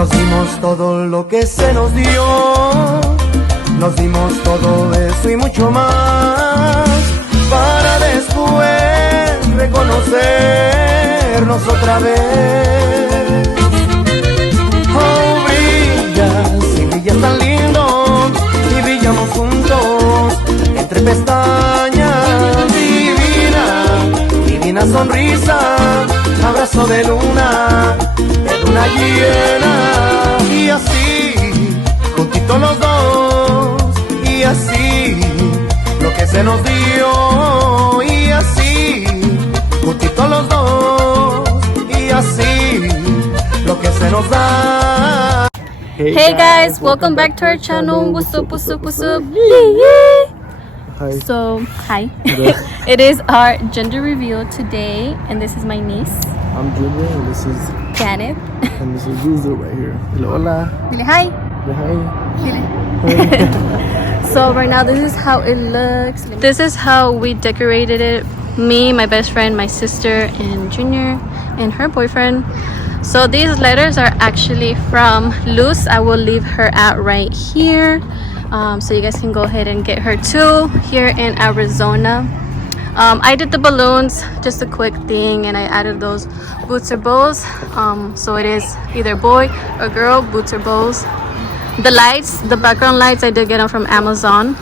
Nos dimos todo lo que se nos dio, nos dimos todo eso y mucho más, para después reconocernos otra vez. Oh, brillas y brillas tan lindo, y brillamos juntos entre pestañas. Divina, divina sonrisa, abrazo de luna llena. Y así, juntitos los dos, y así, lo que se nos dio. Y así, juntitos los dos, y así, lo que se nos da. Hey guys, welcome back to our channel. What's up, what's up, what's up? Hi. So, hi. It is our gender reveal today, and this is my niece. I'm Junior, and this is Janet. and this is Zuzu right here. Hello, hola. Dile hi. Hi. So right now, this is how it looks. This is how we decorated it. Me, my best friend, my sister, and Junior, and her boyfriend. So these letters are actually from Luz. I will leave her at right here. So you guys can go ahead and get her too here in Arizona. I did the balloons, just a quick thing, and I added those boots or bows. So it is either boy or girl, boots or bows. The lights, the background lights, I did get them from Amazon.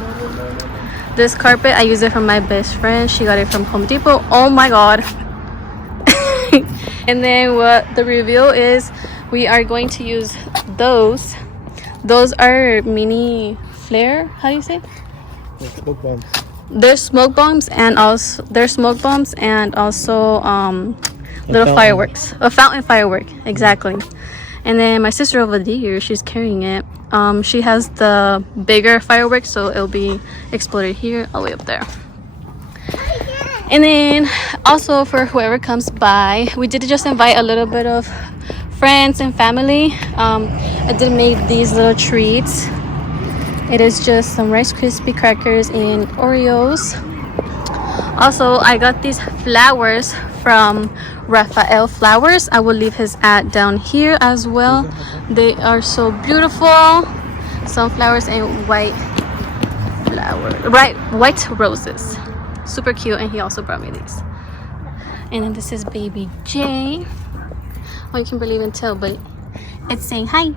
This carpet, I used it from my best friend. She got it from Home Depot. Oh my god. And then what the reveal is, we are going to use those. Those are mini flare. How do you say? Smoke bombs. They're smoke bombs, and also little fountain. fireworks. A fountain firework, exactly. And then my sister over there, she's carrying it. She has the bigger fireworks, so it'll be exploded here, all the way up there. And then also for whoever comes by, we did just invite a little bit of friends and family. I did make these little treats. It is just some Rice Krispie crackers and Oreos. Also, I got these flowers from Rafael Flowers. I will leave his ad down here as well. They are so beautiful. Sunflowers and white roses. Super cute, and he also brought me these. And then this is baby Jay. Oh, you can barely even tell, but it's saying hi.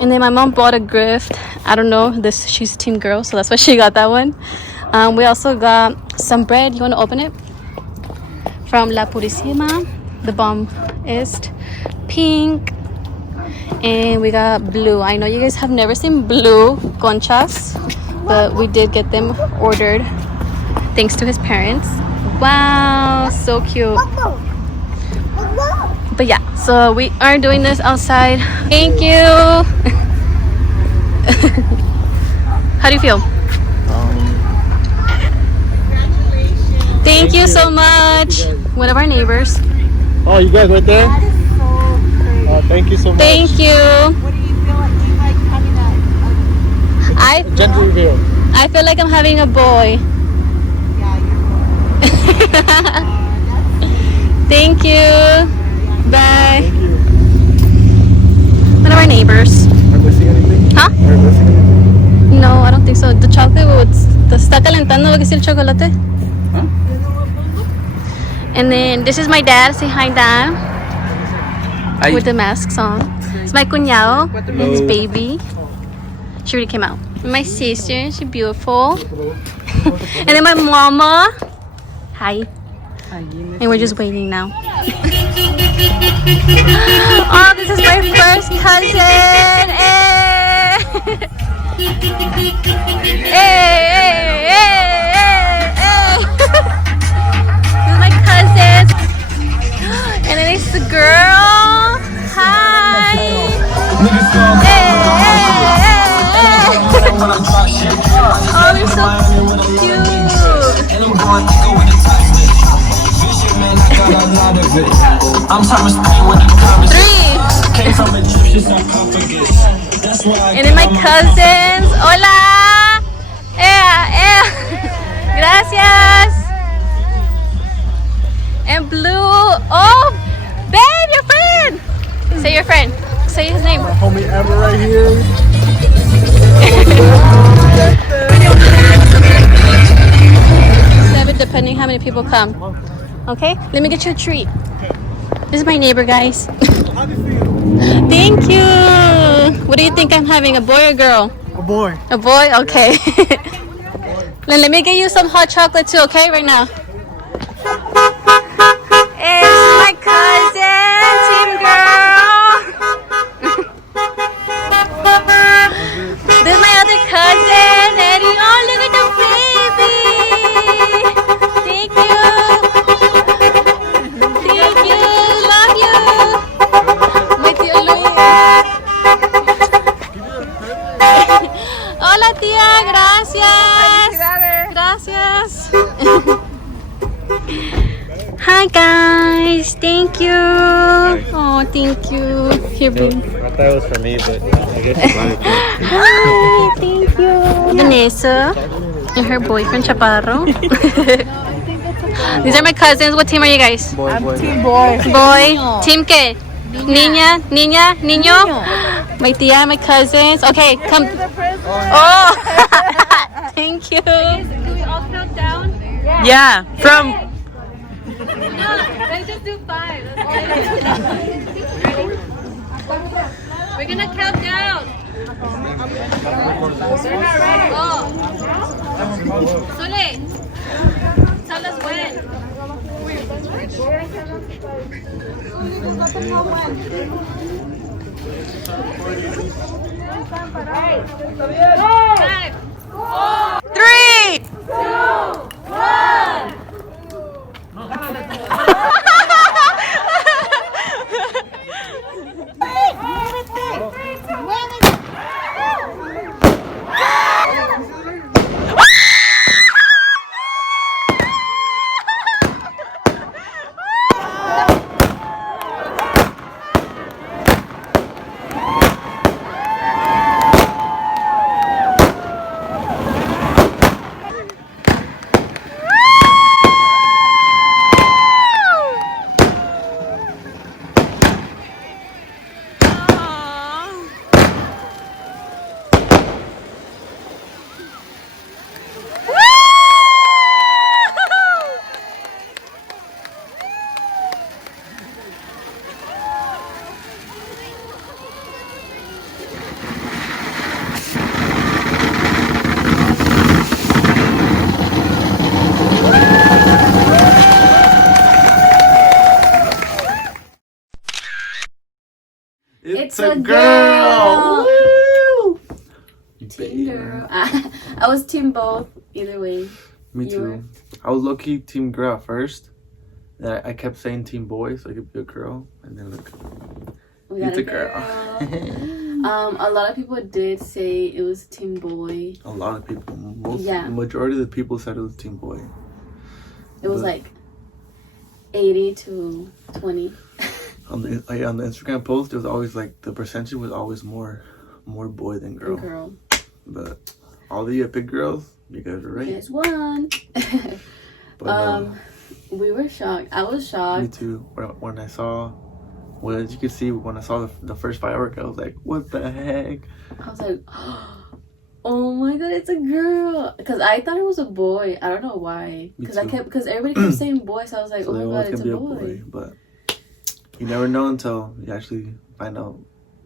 And then my mom bought a gift. I don't know, she's team girl, so that's why she got that one. We also got some bread. You want to open it? From La Purísima. The bomb is pink. And we got blue. I know you guys have never seen blue conchas, but we did get them ordered thanks to his parents. Wow, so cute. But yeah, so we are doing this outside. Thank you. How do you feel? Thank you so much. One of our neighbors. Oh, you guys right there? That is so crazy. Thank you so much. Thank you. What do you feel like? Do you like having a Gender reveal. I feel like I'm having a boy. yeah, you're that's Thank you. Bye. Thank you. One of our neighbors. Are we missing anything? Huh? Are we missing anything? No, I don't think so. The chocolate te está calentando, ¿lo que es el chocolate? Huh? And then this is my dad. Say hi, Dad. Hi. With the masks on. It's my cuñado and his baby. She already came out. My sister, she's beautiful. And then my mama. Hi. And we're just waiting now. Oh, this is my first cousin. Hey. Hey, hey. This is my cousin. And then it's the girl. Hi. Oh, you're so cute. And then my cousins. Hola. Gracias. And Blue. Oh, babe, your friend. your friend. Say his name. Homie Amber right here. 7, depending how many people come. Okay, let me get you a treat. This is my neighbor, guys. How do you feel? Thank you. What do you think I'm having, a boy or girl? A boy. A boy? Okay. Let me get you some hot chocolate too, okay? Right now. It's my cousin, team girl. This is my other cousin, Eddie. Oh, look at the baby. Thank you. Thank you. Love you. My tía Luz. Hola, tía. Gracias. Gracias. Hi, guys. Thank you. Oh, thank you. Here, baby. I thought it was for me, but I guess it's mine. Hi, thank you. Vanessa and her boyfriend Chaparro. These are my cousins. What team are you guys? Boy. Team boy. Boy. Team qué? Niña, niña, niño. My tía, my cousins. Okay, come. Oh, thank you. Can we all count down? Yeah. From. No, let's just do 5. We're gonna count down. Oh. Sule, tell us when. 5, 3. 2, 1. It's a girl. Woo! Team girl. I was team both. Either way. Me You too. were? I was low-key team girl at first. Then I kept saying team boy so I could be a girl. And then look, We got it's a a girl. A lot of people did say it was team boy. A lot of people. Yeah. The majority of the people said it was team boy. It was But- like 80 to 20. On the Instagram post, it was always like the percentage was always more boy than girl. Girl. But all the epic girls, you guys are right. Guess one. But We were shocked. I was me shocked. too. When I saw, well, as you can see, when I saw the first firework, I was like, what the heck? I was like, oh my god, it's a girl. Because I thought it was a boy. I don't know why. Me Because too. because everybody kept saying boy, so I was like, So oh they my always god, it's can a be boy. But you never know until you actually find out,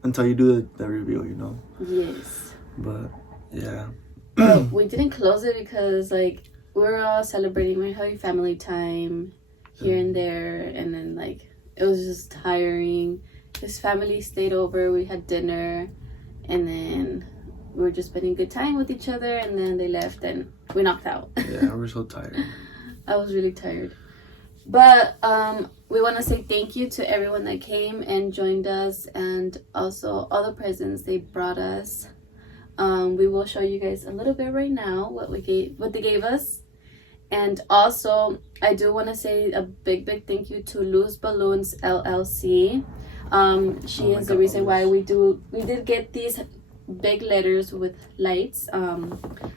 until you do the reveal, you know? Yes. But yeah. But we didn't close it because like we're all celebrating, we're having family time here and there, and then like it was just tiring. His family stayed over, we had dinner, and then we were just spending good time with each other, and then they left and we knocked out. Yeah, we're so tired. I was really tired. But we want to say thank you to everyone that came and joined us, and also all the presents they brought us. We will show you guys a little bit right now what they gave us. And also I do want to say a big thank you to Luz Balloons LLC. She is the reason why we did get these big letters with lights.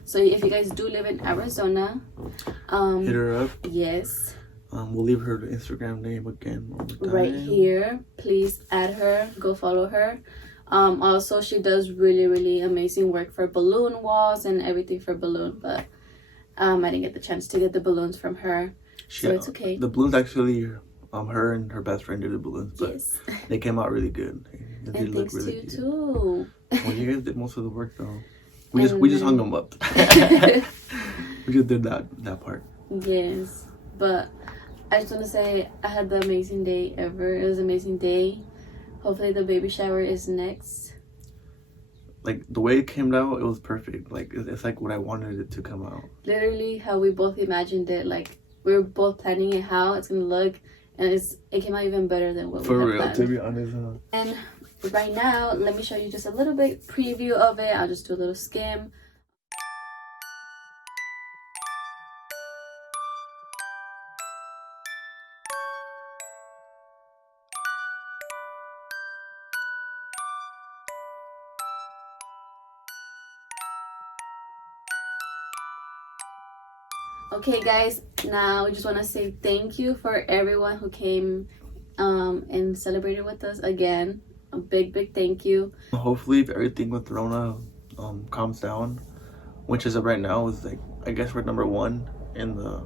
So if you guys do live in Arizona, Hit her up. yes, We'll leave her Instagram name again one more time. Right here. Please add her. Go follow her. Also, she does really amazing work for balloon walls and everything for balloon, but I didn't get the chance to get the balloons from her, so it's okay. The balloons actually, her and her best friend did the balloons, but yes. they came out really good. They And look thanks really to you good. too. Well, you guys did most of the work though. We just hung them up. We just did that part. Yes, but I just want to say I had the amazing day ever. It was an amazing day. Hopefully the baby shower is next. Like the way it came out, it was perfect. Like it's like what I wanted it to come out. Literally how we both imagined it. Like we were both planning it how it's gonna look, and it came out even better than what For we had real, planned. to be honest. And right now, let me show you just a little bit preview of it. I'll just do a little skim. Okay guys, now we just want to say thank you for everyone who came and celebrated with us again. A big thank you. Hopefully if everything with Rona calms down, which as of right now is like, I guess we're #1 in the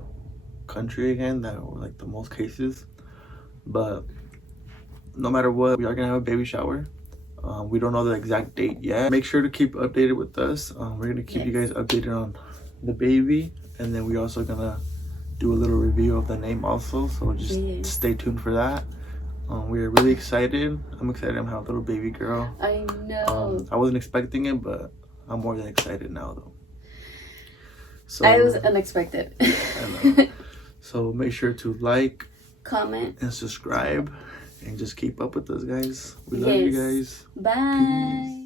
country again, that were like the most cases. But no matter what, we are gonna have a baby shower. We don't know the exact date yet. Make sure to keep updated with us. We're gonna keep you guys updated on the baby, and then we're also gonna do a little review of the name also, so just stay tuned for that. We're really excited. I'm excited. I'm having a little baby girl. I know. I wasn't expecting it, but I'm more than excited now though. So I was unexpected. I know. So make sure to like, comment, and subscribe, and just keep up with us, guys. We love you guys. Bye. Peace.